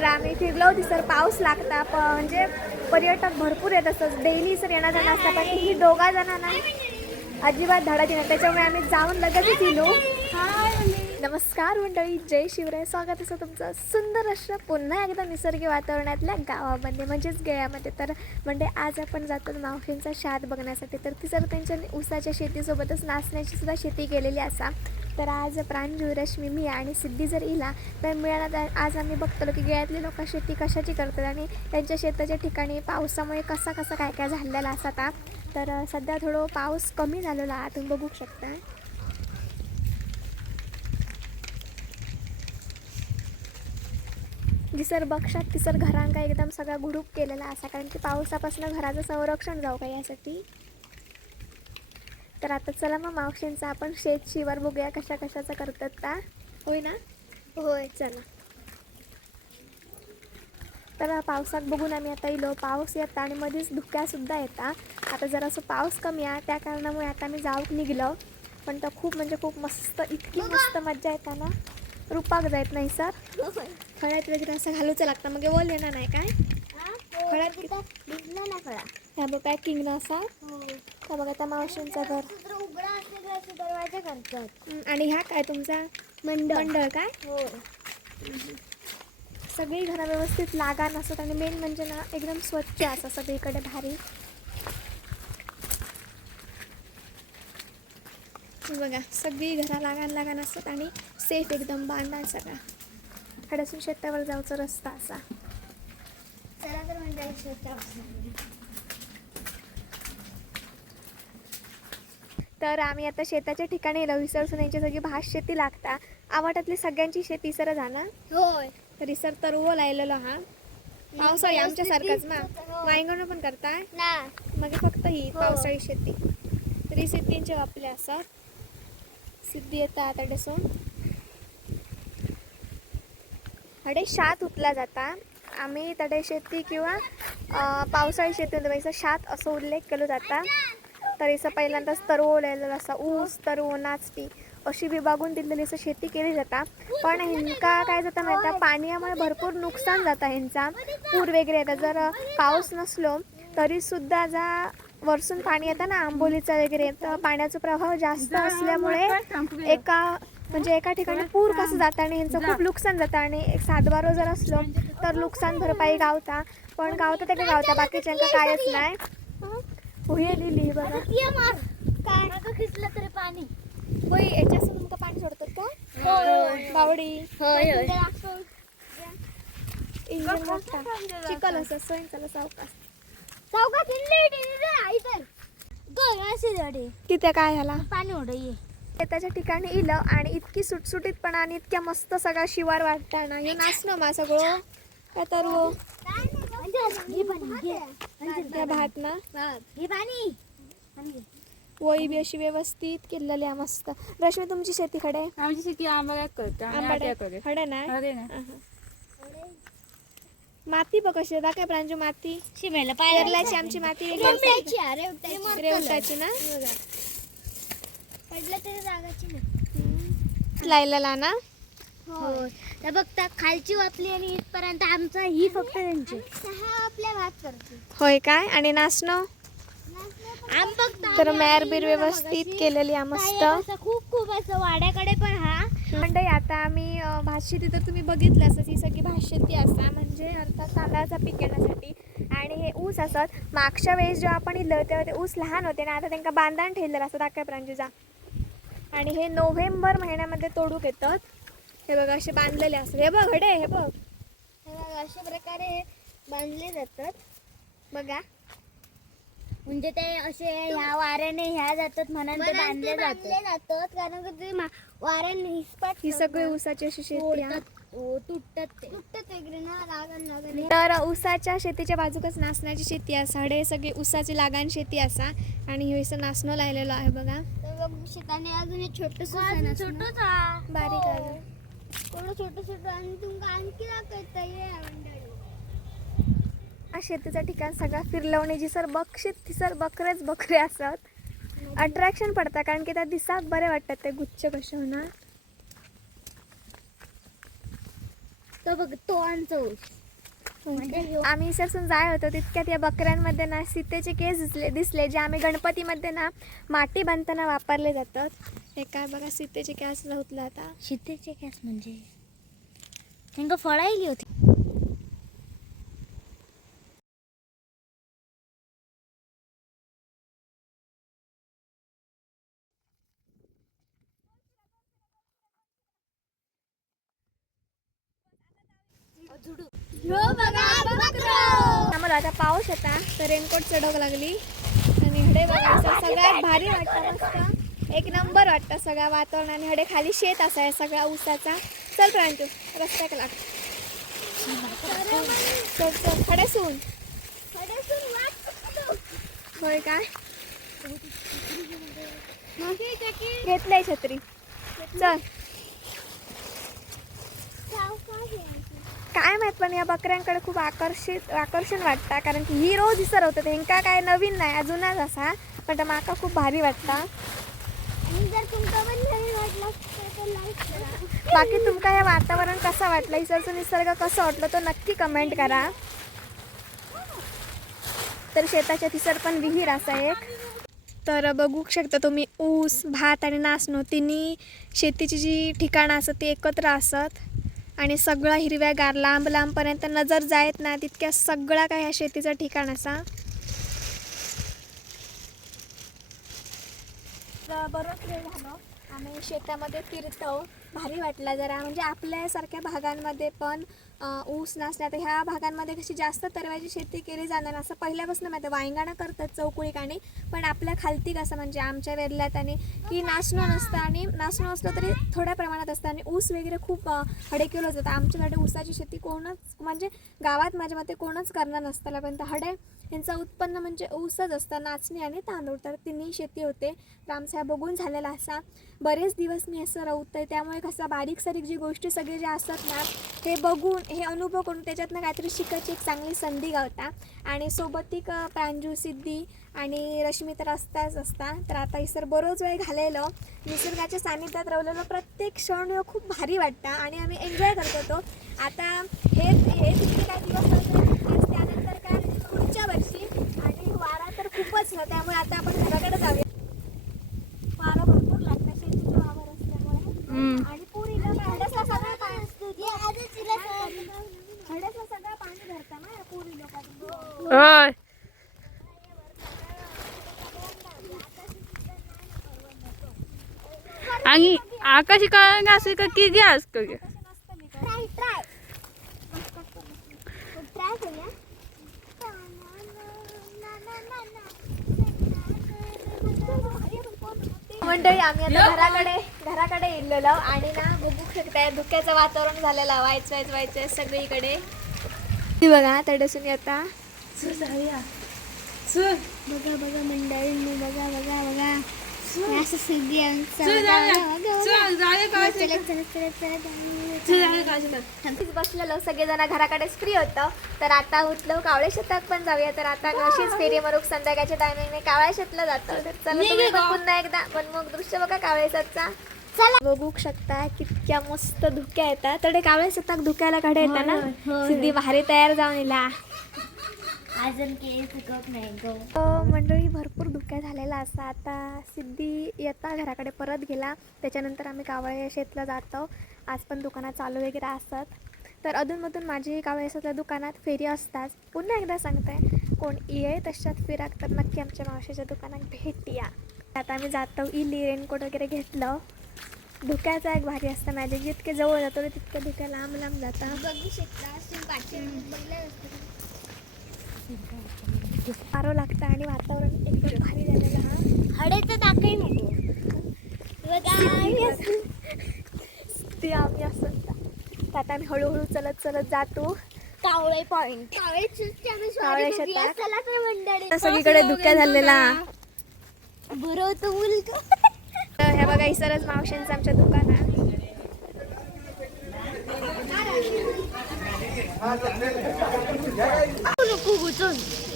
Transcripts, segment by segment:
तर आम्ही फिरलो तिसर पाऊस लागता पण म्हणजे पर्यटक भरपूर येत असतात डेली सर येणार जाणार असतात पण ही दोघा जणांना अजिबात धाडत नाही त्याच्यामुळे आम्ही जाऊन लगेचच येलो. नमस्कार मंडळी, जय शिवराय. स्वागत असं तुमचं सुंदर असं पुन्हा एकदा निसर्ग वातावरणातल्या गावामध्ये म्हणजेच गळ्यामध्ये. तर म्हणजे आज आपण जातो मावशींचा शाद बघण्यासाठी. तर ती सर त्यांच्या ऊसाच्या शेतीसोबतच नाचण्याची सुद्धा शेती केलेली असा. तर आज प्रांजू, रश्मी, मी आणि सिद्धी जर इला तर मिळाला आज आम्ही बघतो की गळ्यातले लोक शेती कशाची करतात आणि त्यांच्या शेताच्या ठिकाणी पावसामुळे कसा काय काय झालेला असा. तर सध्या थोडं पाऊस कमी झालेला तुम्ही बघू शकता. जिसर बक्षात तिसर घरांका एकदम सगळा गुडूप केलेला असा कारण की पावसापासून घराचं संरक्षण जाऊ का यासाठी. तर आता चला मग मावशींचा आपण शेत शिवार बघूया कशा कशाचं करतात का. होय ना? होय चला. तर पावसात बघून आम्ही आता इलो पाऊस येता आणि मध्येच धुक्यासुद्धा येता. आता जरासं पाऊस कमी आहे त्या कारणामुळे आता आम्ही जाऊक निघलो. पण तर खूप म्हणजे खूप मस्त इतकी मस्त मज्जा येता ना रुपाक जायत नाही सर. खळ्यात वगैरे असं घालूचं लागतं मग वल येणार नाही काय खळ्यात भिजलं ना खळा ह्या बघ पॅकिंग ना असा. तर बघ आता मावशींचं घर दरवाजा करतात आणि ह्या काय तुमचा मंडळ काय. सगळी घरा व्यवस्थित लागा नसत आणि मेन म्हणजे ना एकदम स्वच्छ असं सगळीकडे भारी. बघा सगळी घरा लागान असतात आणि सेफ एकदम बांधणार सगळा. हडसून शेतावर जाऊचा रस्ता असा. चला तर म्हणजे तर आम्ही आता शेताच्या ठिकाणी येलो. विसरसून यांची सगळी भात शेती लागता. आवटातली सगळ्यांची शेती सर जाणार. होय तरी सर तर वो लायलेलो हा पावसाळी आमच्यासारखाच ना वांगण पण करताय ना मग फक्त ही पावसाळी शेती. तरी शेतींचे वापले असतात. सिद्धी येतात आता डेसून हडे शात उतला जाता. आम्ही तडे शेती किंवा पावसाळी शेती शात असं उल्लेख केला जाता. तर असं पहिल्यांदाच तरवो लिहिलेला असा ऊस तरवो नाचती अशी विभागून दिलेली असं शेती केली जाता. पण ह्यांका काय जातं माहिती पाण्यामुळे भरपूर नुकसान जातं ह्यांचा. पूर वगैरे येतात जर पाऊस नसलो तरीसुद्धा जा वरसून पाणी येतं ना आंबोलीचं वगैरे तर पाण्याचा प्रभाव जास्त असल्यामुळे एका ठिकाणी पूर कसं जातं आणि ह्यांचं खूप नुकसान जातं. आणि एक सातबारो जर असलो तर नुकसान भरपाई गावता पण गावता ते गावता बाकीच्यांका कायच नाही. लिहिली बघा काय खिचलं तरी पाणी होय याच्यासून तुमचं पाणी सोडतात का बावडी इंजिन मोठा चिकल असं सोयीन चला तिथे काय झाला पाणी ओढे त्याच्या ठिकाणी इलं आणि इतकी सुटसुटीतपणा आणि इतक्या मस्त सगळा शिवार वाटता ना हे नाचणं मा सगळं काय तर भात ना वही बी अशी व्यवस्थित केलेली आहे मस्त. रश्मी तुमची शेती खडे आमची शेती खडे नाही माती बघ कशी काय प्रांजू माती शिमेला पायरलाची आमची माती रेवटाची ना पडलं तरी जागाची नाही लायला ना. हो बघता खालची वापली आणि इथपर्यंत आमचा ही फक्त त्यांची आपल्या भात करते होय काय. आणि नाचणं तर मॅरबीर व्यवस्थित केलेली आहे मस्त खूप असं वाड्याकडे पण हा मंडई. आता आम्ही भात शेती तर तुम्ही बघितलं असं ही सगळी भात शेती असा म्हणजे अर्थात तांदळाचा पीक येण्यासाठी. आणि हे ऊस असत मागच्या वेळेस जेव्हा आपण इलं तेव्हा ते ऊस लहान होते आणि आता त्यांना बांधान ठेवलेलं असं दाखवा प्रांजूचा. आणि हे नोव्हेंबर महिन्यामध्ये तोडूक येतात. हे बघा असे बांधलेले असतात. हे बघ हडे हे बघ अशा प्रकारे हे बांधले जातात बघा. म्हणजे ते असे ह्या वाऱ्याने ह्या जातात म्हणून ते बांधले जातात कारण की ते वाऱ्याने हिसपट ही सगळी ऊसाची अशी शेती तुटतात वगैरे ना. तर ऊसाच्या शेतीच्या बाजूकच नाचण्याची शेती असा. हे सगळी ऊसाची लागान शेती असा आणि हे नाचणं लायलेलं आहे बघा. शेताने अजून एक छोटस बारीक आहे छोटं आणि तुमका आणखी दाखवता शेतीचं ठिकाण सगळं फिरलवणे जी सर बक्षीत ती सर बकरे असत. अट्रॅक्शन पडतं कारण की त्या दिसाक बरे वाटतात ते गुच्छ कसे होणार. तो बघ तो आमचा ऊस. आम्ही इसरसून जाय होतो तितक्यात या बकऱ्यांमध्ये ना सीतेचे केस दिसले जे आम्ही गणपतीमध्ये ना माती बांधताना वापरले जातात. हे काय बघा सीतेचे केस लावतला आता. सीतेचे केस म्हणजे त्यांना फळायली होती. आम्हाला आता पाऊस होता तर रेनकोट चढवू लागली आणि हडे बघायचं सगळ्यात भारी वाटतं. मस्त एक नंबर वाटतं सगळं वातावरण आणि हडे खाली शेत असाय सगळा ऊसाचा. चल प्रांजू रस्त्याक लाग. चल चल हडेसून होय काय घेतलंय छत्री. चल काय माहित पण या बकऱ्यांकडे खूप आकर्षण वाटतं कारण की ही रोज इसर होतं हेंका काय नवीन नाही अजूनच असा पण तो माका खूप भारी वाटतं. बाकी तुमका हे वातावरण कसं वाटलं इसरचं निसर्ग कसं वाटलं तो नक्की कमेंट करा. तर शेताच्या तिसर पण विहीर असा एक. तर बघू शकता तुम्ही ऊस भात आणि नाचणं तिन्ही शेतीची जी ठिकाणं असत ती एकत्र असत आणि सगळा हिरव्यागार लांब लांबपर्यंत नजर जायत ना तितक्या सगळा काय ह्या शेतीचं ठिकाण असा. बरोच वेळ झालो आम्ही शेतामध्ये फिरतो. भारी वाटला जरा म्हणजे आपल्यासारख्या भागांमध्ये पण ऊस नाचणे आता ह्या भागांमध्ये कशी जास्त तरव्याची शेती केली जाणार असं पहिल्यापासून माहिती आहे. वांगाणं करतात चौकुळीकाने पण आपल्या खालती कसं म्हणजे आमच्या वेरल्यात आणि की नाचणं नसतं आणि नाचणं असलं तरी थोड्या प्रमाणात असतं आणि ऊस वगैरे खूप हडे केलं जातं. आमच्याकडे ऊसाची शेती कोणच म्हणजे गावात माझ्या मते कोणच करणार नसतं पण हडे यांचं उत्पन्न म्हणजे ऊसच असतं नाचणी आणि तांदूळ तर तिन्ही शेती होते. तर आमचा बघून झालेला असा बरेच दिवस मी असं राहतोय त्यामुळे कसं बारीक सारीक जी गोष्टी सगळे जे असतात ना हे बघून हे अनुभव करून त्याच्यातनं काहीतरी शिकायची एक चांगली संधी गावता. आणि सोबत एक प्रांजू सिद्धी आणि रश्मी तर असता. तर तर इसर बरोच वेळ घालेलो निसर्गाच्या सानिध्यात राहिलेलो प्रत्येक क्षण खूप भारी वाटतं आणि आम्ही एन्जॉय करत होतो. आता हे तिथे काही दिवस त्यानंतर काय पुढच्या वर्षी आणि वारा तर खूपच त्यामुळे आता आपण घराकडे जाऊया. वारा भरपूर लागतं शेतीचा वावर असल्यामुळे आणि पुरीला हडसला सगळं पाणी धरता ना पुरी लोकांना. आणि आकाशी काळंगा असेल का की गॅस का मंडळी आम्ही आता घराकडे इलेलो आणि ना बघू शकताय धुक्याचं वातावरण झालेलं व्हायचं सगळीकडे. बघा तडसून येता बघा मंडळी बघा असं बसलेलो सगळेजण घराकडेच फ्री होतं तर आता उठलो कावळे शेतात पण जाऊया. तर आता अशीच फेरी मारूक संध्याकाळच्या टायमिंगने कावळे शेतला जातं. तर चला तुम्ही पण पुन्हा एकदा पण मग दृश्य बघा कावळे शेतचा. चला बघू शकता कितक्या मस्त धुक्या येतात. तर कावळे शेतात धुक्याला काढे येतात ना सिद्धी भारी तयार जाऊन इला मंडळी भरपूर धुक्या झालेला असा. आता सिद्धी येता घराकडे परत गेला त्याच्यानंतर आम्ही कावळे शेतला जातो. आज पण दुकानात चालू वगैरे असतात. तर अधूनमधून माझी कावळे शेतल्या दुकानात फेरी असतात. पुन्हा एकदा सांगते कोण ये तशात फिराक तर नक्की आमच्या मावशीच्या दुकानात भेट या. आता आम्ही जातो इली रेनकोट वगैरे घेतलं. धुक्याचा एक भारी असतं मॅजिक जितके जवळ जातो तितके धुक्या लांब जातात. बघू शकता पारो लागतं आणि वातावरण एकदम भारी झालेलं हा हडेचं दाखही नको ते आम्ही असं आता आम्ही हळूहळू चलत जातो कावळे पॉइंट कावळे शेतात सगळीकडे धुक्या झालेला बरं होतं मुलगा. ह्या बघा इसरच मावशींचं आमच्या दुकानात.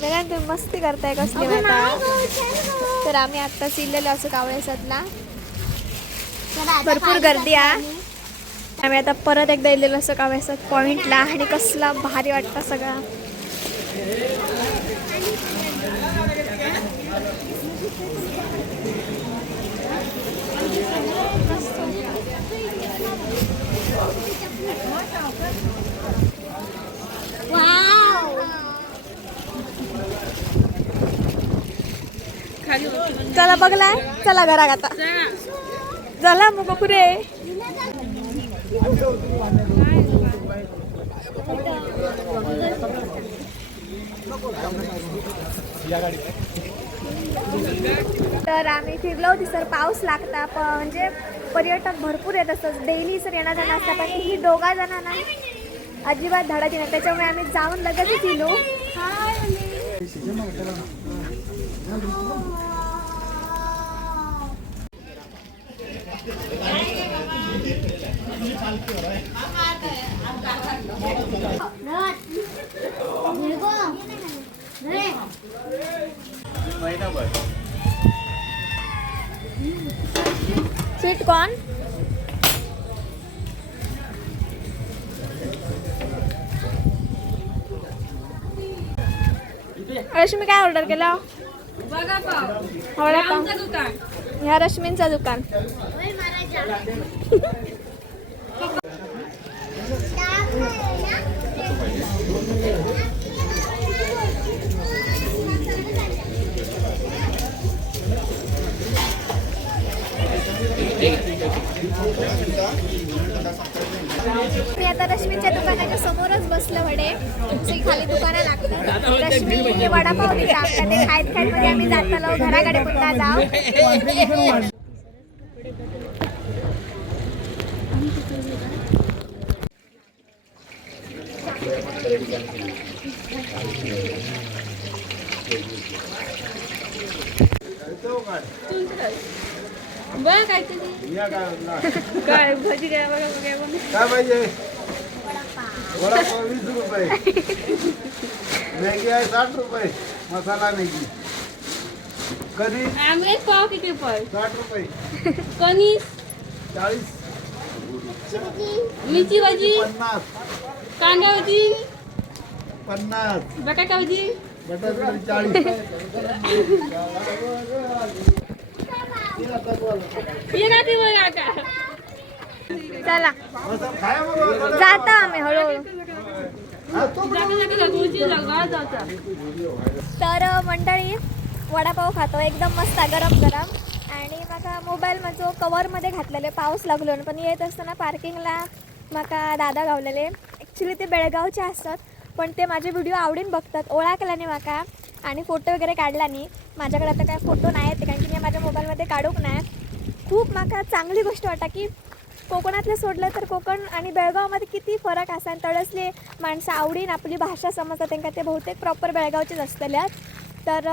बघा तुम्ही मस्ती करताय कसली तर आम्ही आता चिल्लेलो असं कावळे शेतला भरपूर गर्दी आहे आम्ही आता परत एकदा येलेलो असं काव्याचं पॉईंटला आणि कसला भारी वाटतं सगळा. चला बघलाय, चला घरात आता चला मग पुरे. तर आम्ही फिरलो होती सर, पाऊस लागता पण म्हणजे पर्यटक भरपूर येत असतात, डेली सर येणार जाणार असतात, पण ही दोघा जणांना अजिबात धडाची नाही, त्याच्यामुळे आम्ही जाऊन लगेच गेलो. स्वीट कॉर्न रश्मी काय ऑर्डर केलं? वडापाव. ह्या रश्मींचं दुकान. मी आता रश्मीच्या दुकानाच्या समोरच बसलं वडे, खाली दुकानं लागतात. रश्मी हे वडापाव देतात, ते खायत खायत मध्ये आम्ही जातालो घराकडे पुन्हा जाऊ. काय भजी काय बघा काय पाहिजे? वडापाव 20 रुपये, मॅगी आहे 60 रुपये, मसाला मॅगी. कधी आम्ही पाव किती पण 60 रुपये, कणीस 40, मिरची भाजी 50, कांदा भाजी 50, बटाटा भाजी बटाटा 40. ये ना ती बघा का चला खाया मग जातो आम्ही हळूहळू. तर मंडळी वडापाव खातो एकदम मस्त गरम गरम. आणि म्हाका मोबाईल माझो कवरमध्ये घातलेले, पाऊस लागलो पण येत असताना पार्किंगला म्हाका दादा गावलेले. ॲक्च्युली ते बेळगावचे असतात, पण ते माझे व्हिडिओ आवडीन बघतात, ओळखला नाही म्हाका आणि फोटो वगैरे काढला नाही. माझ्याकडे आता काय फोटो नाही आहेत, कारण की मी माझ्या मोबाईलमध्ये काढूक नाही. खूप म्हाका चांगली गोष्ट वाटतं की कोकणातलं सोडलं तर कोकण आणि बेळगावमध्ये किती फरक असा. आणि तळसले माणसं आवडीन आपली भाषा समजतात, त्यांना ते बहुतेक प्रॉपर बेळगावचेच असतल्यात. तर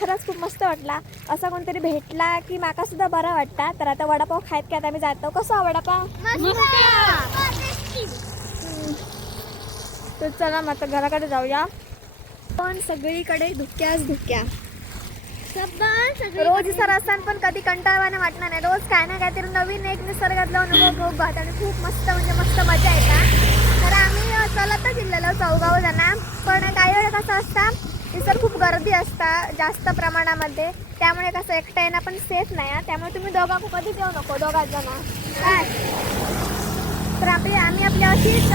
खरंच खूप मस्त वाटला. असा कोणतरी भेटला की माका सुद्धा बरा वाटता. तर आता वडापाव खायत की आता आम्ही जातो. कसा वडापाव? तर चला मग आता घराकडे जाऊया. पण सगळीकडे धुक्याच धुक्या. रोज सर असताना पण कधी कंटाळवाने वाटणार नाही. रोज काय ना काहीतरी नवीन एक निसर्गातला अनुभव बघत आणि खूप मस्त म्हणजे मस्त मजा येतात. तर आम्ही चलतच गेलेलो 14 जण. पण काही वेळेस असं असतं सर खूप गर्दी असता जास्त प्रमाणामध्ये, त्यामुळे कसं एकटं येणं पण सेफ नाही. त्यामुळे तुम्ही दोघा कधीच येऊ नको, दोघाच जण काय. तर आम्ही आपल्या अशीच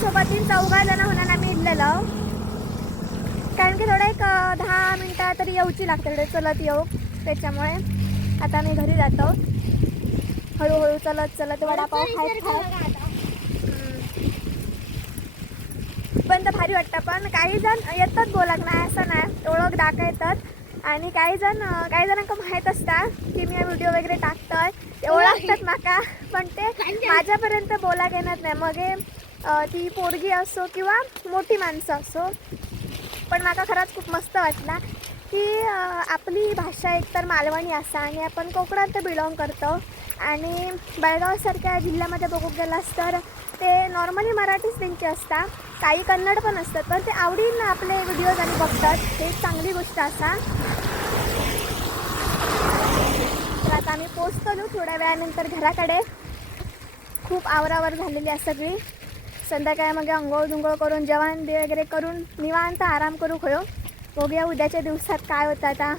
सोबतीन 14 जण होणार आम्ही इडलेलो. कारण की थोडं एक 10 मिनटं तरी येऊची लागते, थोडे चलत येऊ. त्याच्यामुळे आता आम्ही घरी जातो हळूहळू चलत वडापाव खायत. पण तर भारी वाटतं. पण काही जण येतात बोलत नाही असं नाही, ओळख दाखवतात. आणि काही जणांना माहीत असतात की मी व्हिडिओ वगैरे टाकतोय, ते ओळखतात माका, पण ते माझ्यापर्यंत बोला घेणार नाही. मग ती पोरगी असो किंवा मोठी माणसं असो. पण माका खरंच खूप मस्त वाटला की आपली भाषा एकतर मालवणी असा आणि आपण कोकणात बिलॉंग करतो. आणि बेळगावसारख्या जिल्ह्यामध्ये बघू गेलास तर ते नॉर्मली मराठीच त्यांची असतात, काही कन्नड पण असतात, पण ते आवडीनं आपले व्हिडिओज आणि बघतात, हे चांगली गोष्ट असा. तर आता आम्ही पोचतो थोड्या वेळानंतर घराकडे. खूप आवरावर झालेली आहे सगळी. संध्याकाळी मग अंघोळ दुंघोळ करून जेवण वगैरे करून निवांत आराम करू खयो. बघूया उद्याच्या दिवसात काय होतं आता.